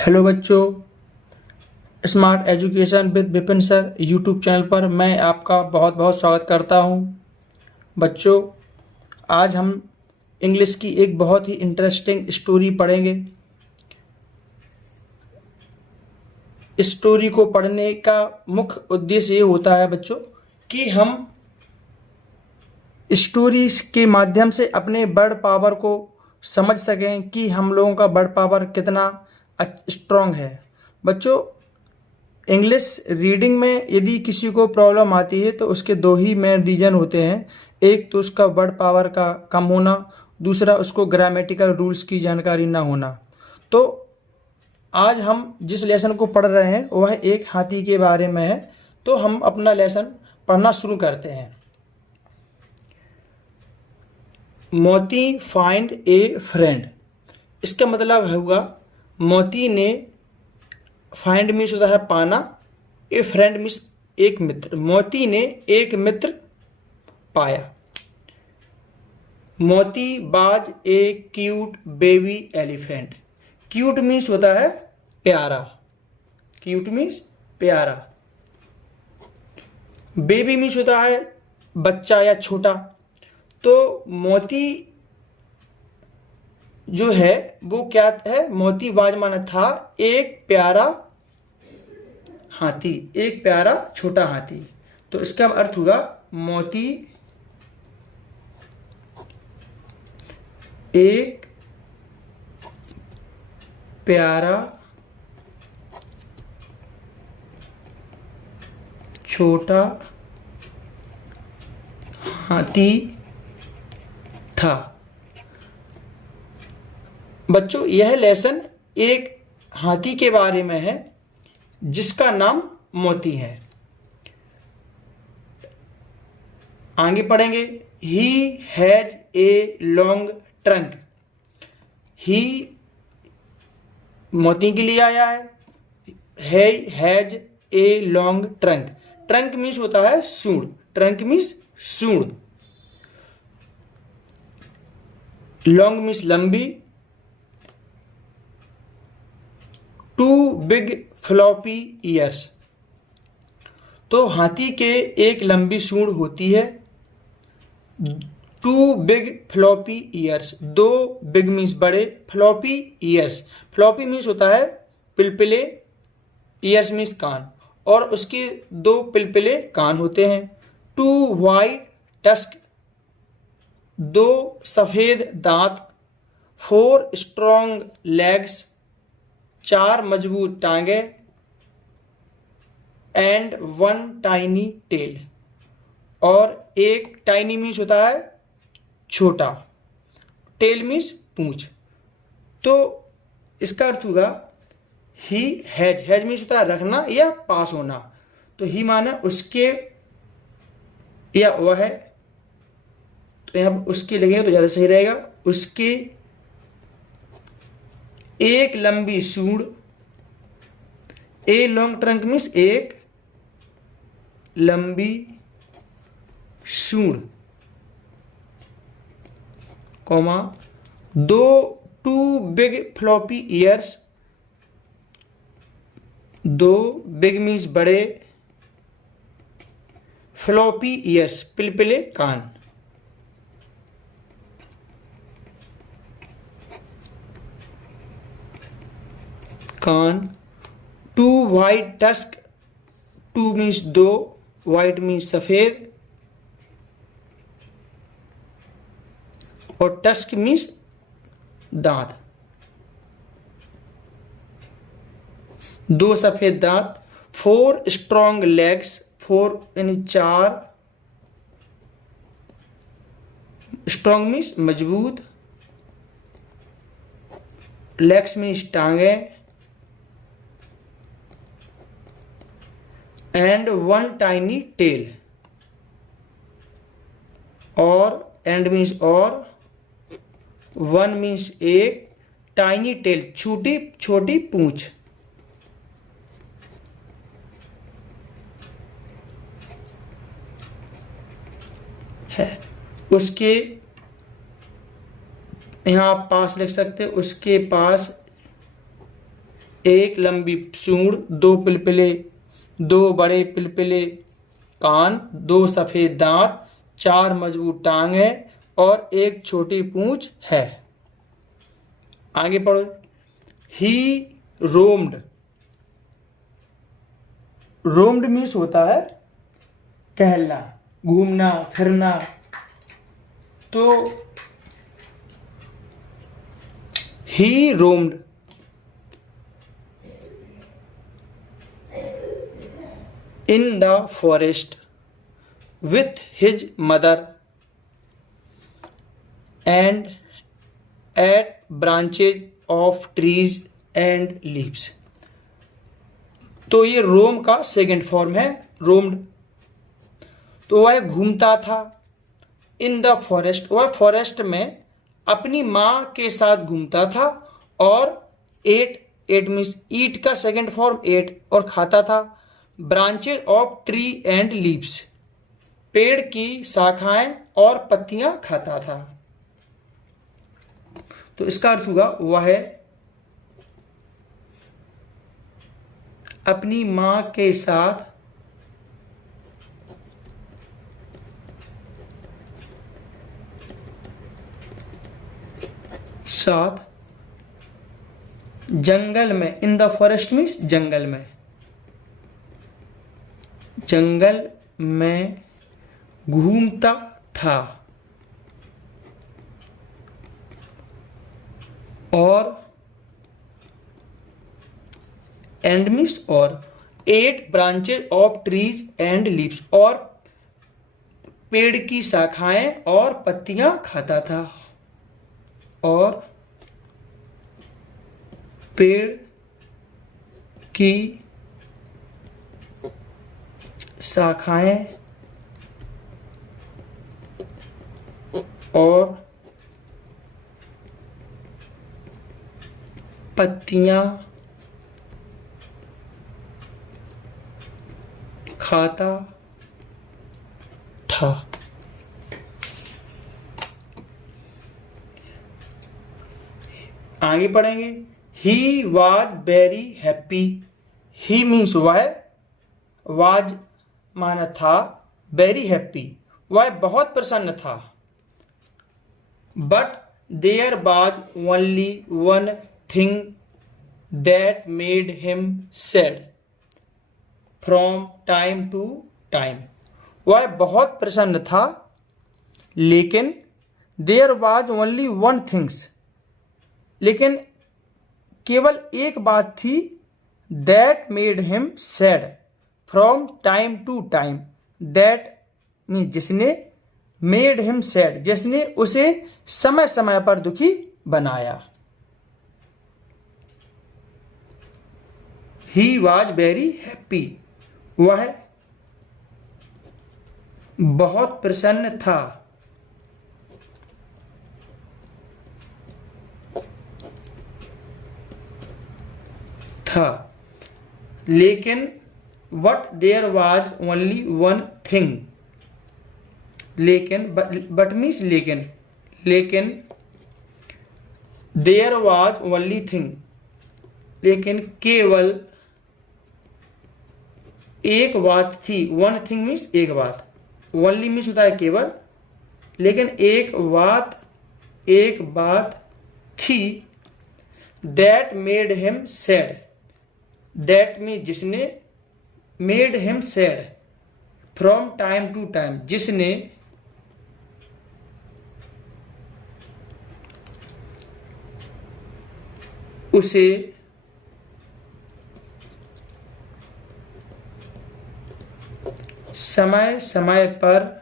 Hello बच्चों, smart education with Vipin sir YouTube channel पर मैं आपका बहुत बहुत स्वागत करता हूं। बच्चों, आज हम इंग्लिश की एक बहुत ही इंटरेस्टिंग स्टोरी पढ़ेंगे। इस स्टोरी को पढ़ने का मुख्य उद्देश्य ये होता है बच्चों कि हम स्टोरीज के माध्यम से अपने वर्ड पावर को समझ सकें कि हम लोगों का वर्ड पावर कितना स्ट्रांग है। बच्चों, इंग्लिश रीडिंग में यदि किसी को प्रॉब्लम आती है तो उसके दो ही मेन रीज़न होते हैं। एक तो उसका वर्ड पावर का कम होना, दूसरा उसको ग्रामेटिकल रूल्स की जानकारी ना होना। तो आज हम जिस लेसन को पढ़ रहे हैं वह एक हाथी के बारे में है। तो हम अपना लेसन पढ़ना शुरू करते हैं। मोती फाइंड ए फ्रेंड, इसका मतलब होगा मोती ने, फाइंड मीन्स होता है पाना, ए फ्रेंड मीन्स एक मित्र। मोती ने एक मित्र पाया। मोती बाज ए cute baby elephant. Cute means होता है प्यारा, क्यूट मीन्स प्यारा। बेबी मीन्स होता है बच्चा या छोटा। तो मोती जो है वो क्या है, मोती बाज माना था एक प्यारा हाथी, एक प्यारा छोटा हाथी। तो इसका अर्थ होगा मोती एक प्यारा छोटा हाथी था। बच्चों, यह लेसन एक हाथी के बारे में है जिसका नाम मोती है। आगे पढ़ेंगे। He has a long trunk. He Moti के लिए आया है has a long trunk. Trunk means होता है सूंड, ट्रंक मीन्स सूंड। लॉन्ग मीन्स लंबी। टू बिग फ्लॉपी ईयर्स, तो हाथी के एक लंबी सूंड होती है। टू बिग फ्लॉपी ईयर्स, दो बिग मीन्स बड़े, फ्लॉपी ईयर्स, फ्लॉपी मीन्स होता है पिलपिले, ईयर्स मीन्स कान, और उसके दो पिलपिले कान होते हैं। टू वाइट टस्क, दो सफेद दांत। फोर स्ट्रॉन्ग लेग्स, चार मजबूत टांगे। एंड वन टाइनी टेल, और एक टाइनी मीन्स होता है छोटा, टेल मीन्स पूंछ। तो इसका अर्थ होगा ही हैज, हैज मीन्स होता है रखना या पास होना। तो ही माना उसके या वह है, तो यहां उसके लगेगा तो ज्यादा सही रहेगा। उसके एक लंबी सूंड, ए लॉन्ग ट्रंक मीन्स एक लंबी सूंड, कॉमा दो टू बिग फ्लॉपी ईयर्स, दो बिग मीन्स बड़े, फ्लॉपी ईयर्स पिलपिले कान। कान। Two white tusk, two means दो, वाइट मीन्स सफेद, और टस्क मीन्स दांत, दो सफेद दांत। फोर स्ट्रॉन्ग लेग्स, फोर यानी चार, स्ट्रॉन्ग मीन्स मजबूत, लेग्स मीन्स टांगे। एंड वन टाइनी टेल, और एंड मीन्स और, वन मीन्स एक, टाइनी टेल छोटी छोटी पूंछ। है उसके, यहां आप पास लिख सकते, उसके पास एक लंबी सूंड, दो पिलपिले, दो बड़े पिलपिले कान, दो सफ़ेद दांत, चार मजबूत टांगें और एक छोटी पूंछ है। आगे पढ़ो। ही रोम्ड। रोम्ड मीन्स होता है टहलना, घूमना फिरना। तो he roamed in the forest with his mother and at branches of trees and leaves। तो ये रोम का सेकंड फॉर्म है, रोम्ड। तो वह घूमता था, इन द फॉरेस्ट, वह फॉरेस्ट में अपनी माँ के साथ घूमता था, और एट मीन्स ईट का सेकंड फॉर्म एट, और खाता था। Branches of tree and leaves, पेड़ की शाखाएं और पत्तियां खाता था। तो इसका अर्थ होगा वह अपनी मां के साथ जंगल में, इन द फॉरेस्ट मीन्स जंगल में, जंगल में घूमता था। और एंड मीन्स और, at branches of trees and leaves, और पेड़ की शाखाएं और पत्तियां खाता था। और पेड़ की शाखाएं और पत्तियां खाता था। आगे पढ़ेंगे। He was very happy. He means वह, वाज माना था, वेरी हैप्पी वह बहुत प्रसन्न था। But there was only one thing that made him sad from time to time. वह बहुत प्रसन्न था, लेकिन there was only one things, लेकिन केवल एक बात थी, that made him sad from time to time. That means जिसने, मेड हिम सैड जिसने उसे समय समय पर दुखी बनाया। ही वॉज वेरी हैप्पी, वह बहुत प्रसन्न था, लेकिन but there was only one thing, लेकिन बट मीन्स लेकिन देयर वाज ओनली थिंग, लेकिन केवल एक बात थी। वन थिंग मीन्स एक बात, ओनली मीन्स होता है केवल, लेकिन एक बात थी, that made him sad. That means जिसने, made him sad from time to time जिसने उसे समय समय पर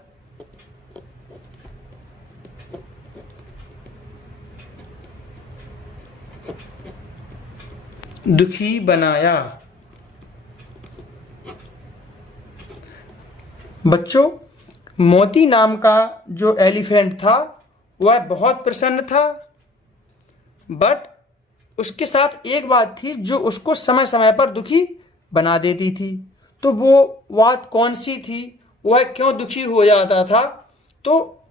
दुखी बनाया। बच्चों, मोती नाम का जो एलिफेंट था वह बहुत प्रसन्न था, बट उसके साथ एक बात थी जो उसको समय समय पर दुखी बना देती थी। तो वो बात कौन सी थी, वह क्यों दुखी हो जाता था, तो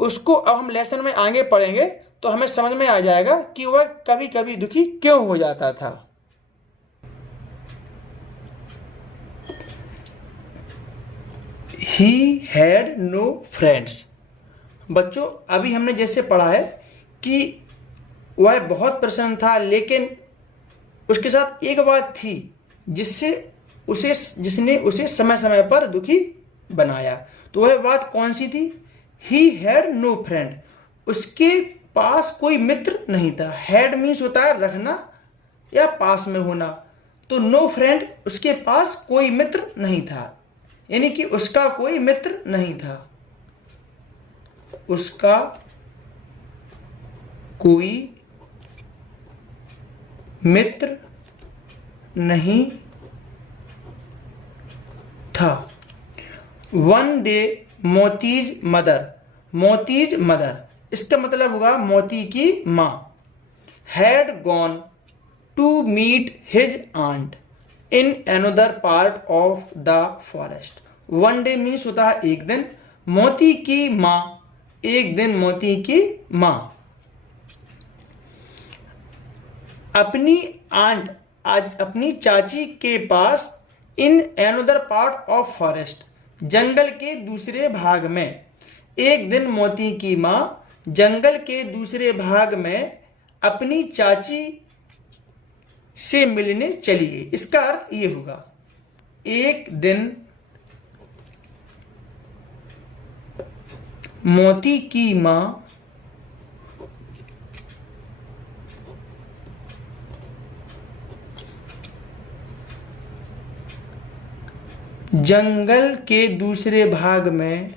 उसको अब हम लेसन में आगे पढ़ेंगे तो हमें समझ में आ जाएगा कि वह कभी कभी दुखी क्यों हो जाता था। He had no friends. बच्चों अभी हमने जैसे पढ़ा है कि वह बहुत प्रसन्न था, लेकिन उसके साथ एक बात थी जिसने उसे समय समय पर दुखी बनाया। तो वह बात कौन सी थी? ही हैड नो फ्रेंड, उसके पास कोई मित्र नहीं था। हैड मीन्स होता है रखना या पास में होना, तो नो फ्रेंड उसके पास कोई मित्र नहीं था, यानी कि उसका कोई मित्र नहीं था, उसका कोई मित्र नहीं था। वन डे मोतीज मदर, इसका मतलब होगा मोती की माँ, had gone to meet his aunt in another part of the forest. One day means होता है एक दिन, मोती की माँ, एक दिन मोती की माँ अपनी आंट, अपनी चाची के पास, in another part of forest, जंगल के दूसरे भाग में। एक दिन मोती की माँ जंगल के दूसरे भाग में अपनी चाची से मिलने चली गई। इसका अर्थ ये होगा, एक दिन मोती की माँ जंगल के दूसरे भाग में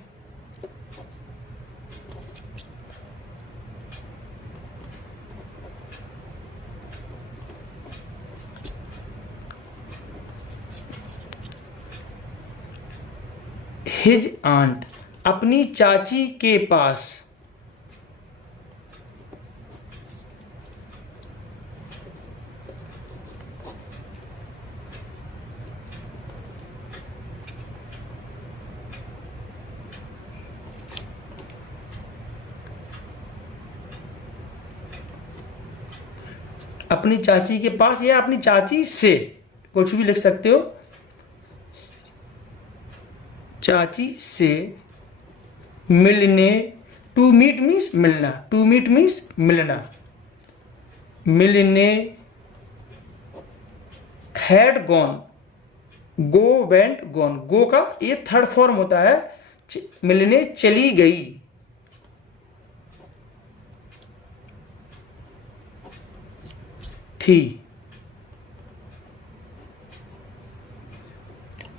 हिज आंट, अपनी चाची के पास, अपनी चाची के पास या अपनी चाची से, कुछ भी लिख सकते हो, चाची से मिलने। टू मीट मीन्स मिलना, टू मीट मीन्स मिलना, मिलने। Had gone, go went gone, go का ये थर्ड फॉर्म होता है, मिलने चली गई। थी,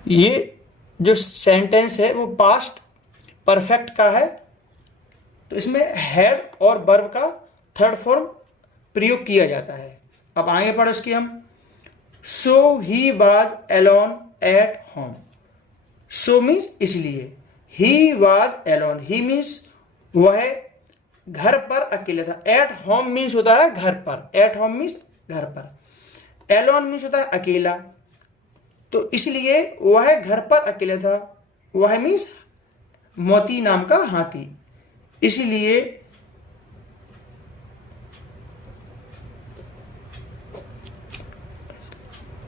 ये जो सेंटेंस है वो पास्ट परफेक्ट का है, तो इसमें हैड और वर्ब का थर्ड फॉर्म प्रयोग किया जाता है। अब आगे पढ़ो इसकी हम। So he was alone at home, so means इसलिए, he was alone, he means वह घर पर अकेले था। एट होम मीन्स होता है घर पर, एट होम मीन्स घर पर, एलोन मीन्स होता है अकेला, तो इसलिए वह घर पर अकेला था। वह मीन्स मोती नाम का हाथी, इसलिए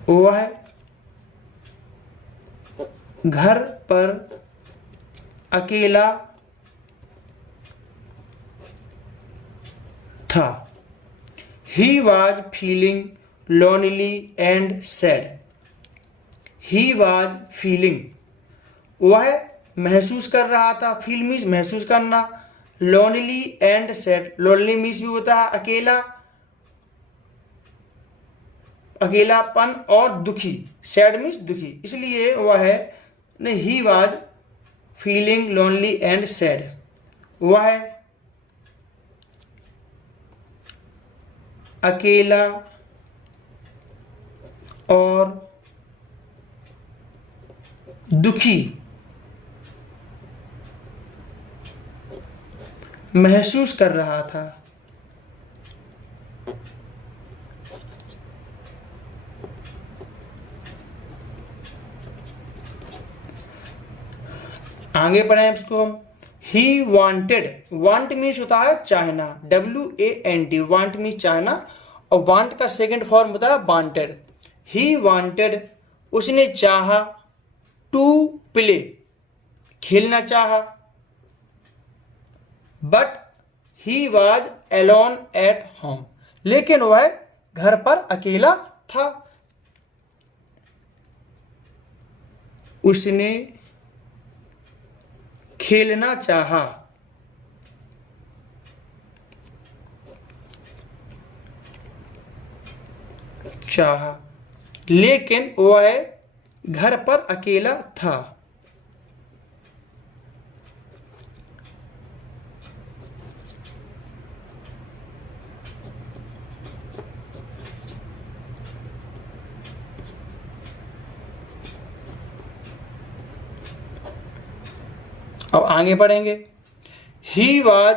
वह घर पर अकेला था। He was feeling lonely and sad. He was feeling, वह महसूस कर रहा था, फील मीन्स महसूस करना, lonely and sad, lonely means भी होता है अकेला, अकेलापन और दुखी, sad मीन्स दुखी, इसलिए वह नहीं, he was feeling lonely and sad, वह अकेला और दुखी महसूस कर रहा था। आगे पढ़ें इसको हम। ही वांटेड, वांट मीन्स होता है चाहना, WANT, वांट मीन्स चाहना, और वांट का सेकंड फॉर्म होता है वांटेड। ही वांटेड, उसने चाहा, टू प्ले, खेलना चाहा, but he was alone at home, लेकिन वह घर पर अकेला था। उसने खेलना चाहा, लेकिन वह घर पर अकेला था। अब आगे पढ़ेंगे। He was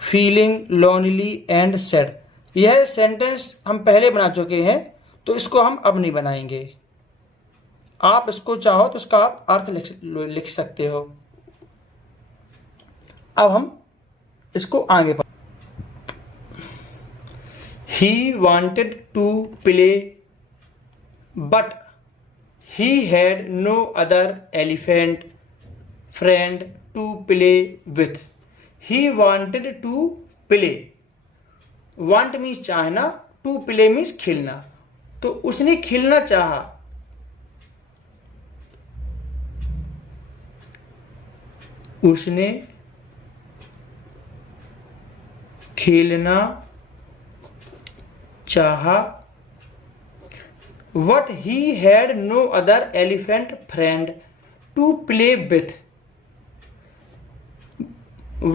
feeling lonely and sad. यह सेंटेंस हम पहले बना चुके हैं, तो इसको हम अब नहीं बनाएंगे। आप इसको चाहो तो इसका आप अर्थ लिख सकते हो। अब हम इसको आगे पढ़। He wanted to play but he had no other elephant friend to play with. He wanted to play. Want means चाहना, to play means खेलना। तो उसने खेलना चाहा, उसने खेलना चाहा, What he had no other elephant friend to play with.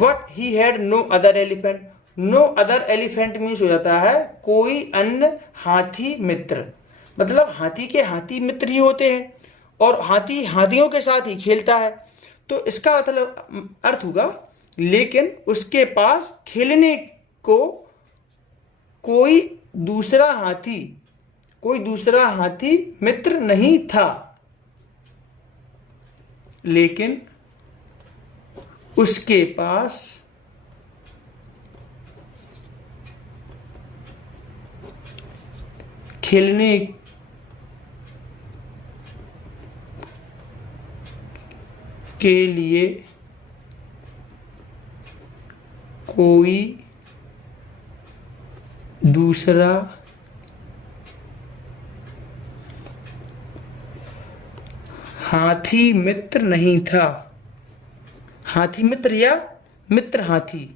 What he had no other elephant. No other elephant means हो जाता है कोई अन्य हाथी मित्र, मतलब हाथी के हाथी मित्र ही होते हैं और हाथी हाथियों के साथ ही खेलता है। तो इसका मतलब अर्थ होगा लेकिन उसके पास खेलने को कोई दूसरा हाथी मित्र नहीं था, लेकिन उसके पास खेलने के लिए कोई दूसरा हाथी मित्र नहीं था। हाथी मित्र या मित्र हाथी।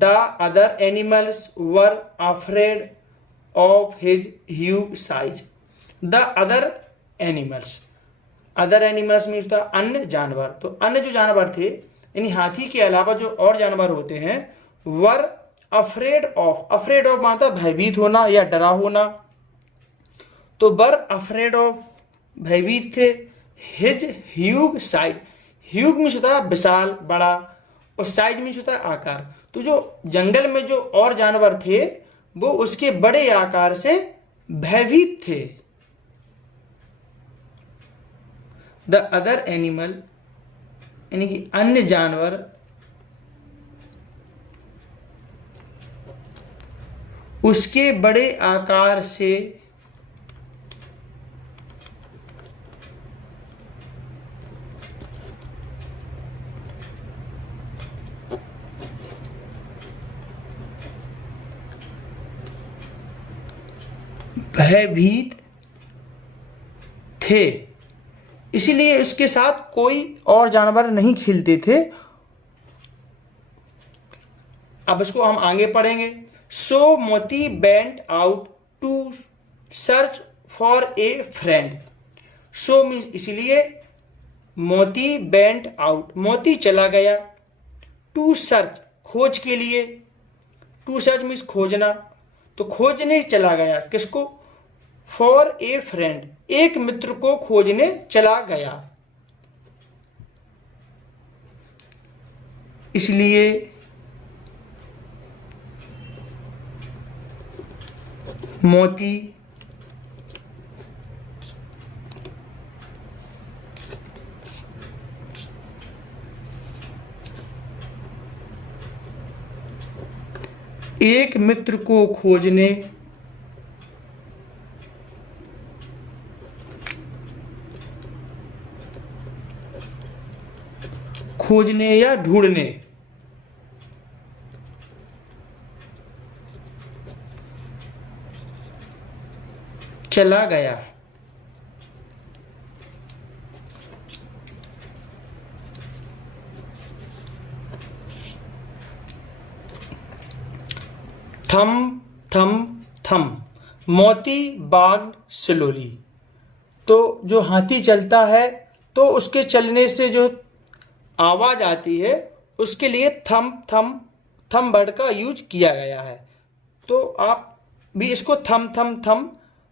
The other animals were afraid of his huge size. The other animals means था अन्य जानवर। तो अन्य जो जानवर थे यानी हाथी के अलावा जो और जानवर होते हैं वर अफ्रेड ऑफ माता भयभीत होना या डरा होना। तो वर अफ्रेड ऑफ भयभीत थे। His Hugh size, Hugh means होता है विशाल बड़ा और साइज मीन्स होता है आकार। तो जो जंगल में जो और जानवर थे वो उसके बड़े आकार से भयभीत थे। द अदर एनिमल यानी कि अन्य जानवर उसके बड़े आकार से भयभीत थे, इसलिए उसके साथ कोई और जानवर नहीं खेलते थे। अब इसको हम आगे पढ़ेंगे। So Moti went out to search for a friend. So means इसलिए, मोती वेंट आउट मोती चला गया, टू सर्च खोज के लिए, टू सर्च मीन्स खोजना, तो खोजने चला गया किसको, फॉर ए फ्रेंड एक मित्र को खोजने चला गया। इसलिए मोती एक मित्र को खोजने या ढूंढने चला गया। थम थम थम, मोती बाग्ड स्लोली। तो जो हाथी चलता है तो उसके चलने से जो आवाज आती है उसके लिए थम थम थम वर्ड का यूज किया गया है। तो आप भी इसको थम थम थम,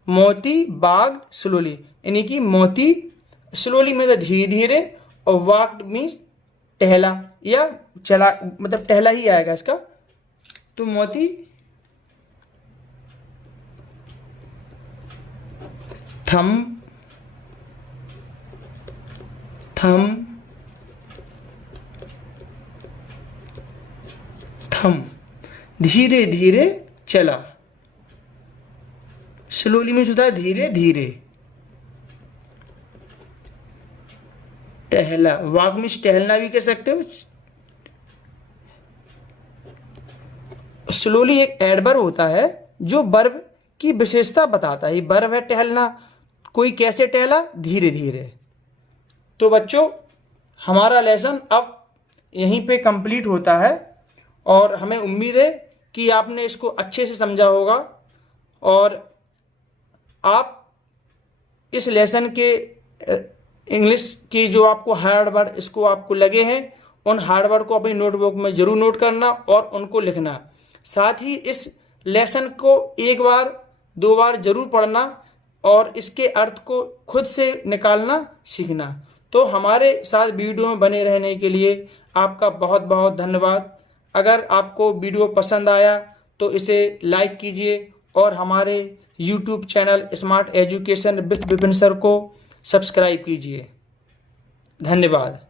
मोती बाग्ड स्लोली, यानी कि मोती स्लोली में धीरे धीरे, और वाक्ड मीन्स टहला या चला, मतलब टहला ही आएगा इसका। तो मोती थम थम थम, धीरे धीरे चला। स्लोली में होता है धीरे धीरे। टहला, वाक में टहलना भी कह सकते हो। स्लोली एक एडवर्ब होता है जो वर्ब की विशेषता बताता है। वर्ब है टहलना, कोई कैसे टहला, धीरे धीरे। तो बच्चों हमारा लेसन अब यहीं पे कंप्लीट होता है, और हमें उम्मीद है कि आपने इसको अच्छे से समझा होगा, और आप इस लेसन के इंग्लिश की जो आपको हार्ड वर्ड इसको आपको लगे हैं, उन हार्ड वर्ड को अपनी नोटबुक में जरूर नोट करना और उनको लिखना। साथ ही इस लेसन को एक बार दो बार जरूर पढ़ना और इसके अर्थ को खुद से निकालना सीखना। तो हमारे साथ वीडियो में बने रहने के लिए आपका बहुत बहुत धन्यवाद। अगर आपको वीडियो पसंद आया तो इसे लाइक कीजिए और हमारे YouTube channel smart education with Vipin sir को सब्सक्राइब कीजिए। धन्यवाद।